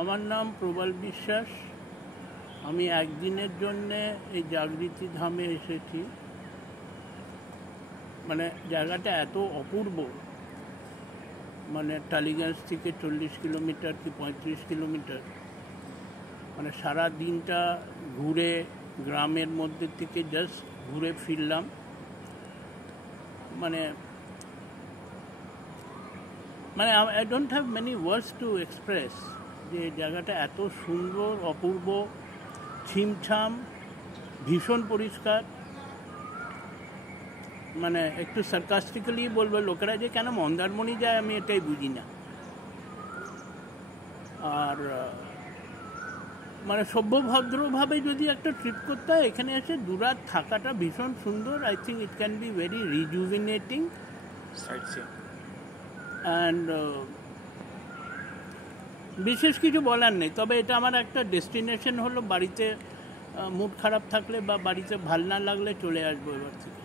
আমার নাম প্রবল বিশ্বাস। আমি একদিনের জন্যে এই জাগৃতি ধামে এসেছি। মানে জায়গাটা এত অপূর্ব, মানে টালিগঞ্জ থেকে 40 কিলোমিটার কি 35 কিলোমিটার, মানে সারা দিনটা ঘুরে গ্রামের মধ্যে থেকে জাস্ট ঘুরে ফিরলাম। মানে মানে I don't have many words to express যে জায়গাটা এত সুন্দর, অপূর্ব, ছিমছাম, ভীষণ পরিষ্কার। মানে একটু সার্কাস্টিক্যালি বলবো লোকেরা যে কেন মন্দারমণি যায় আমি এটাই বুঝি না। আর মানে সভ্যভদ্রভাবে যদি একটা ট্রিপ করতে হয় এখানে এসে দুরাত থাকাটা ভীষণ সুন্দর। I think it can be very rejuvenating and বিশেষ কিছু বলার নেই। তবে এটা আমার একটা ডেস্টিনেশন হলো, বাড়িতে মুড খারাপ থাকলে বা বাড়িতে ভাল না লাগলে চলে আসবো এবার থেকে।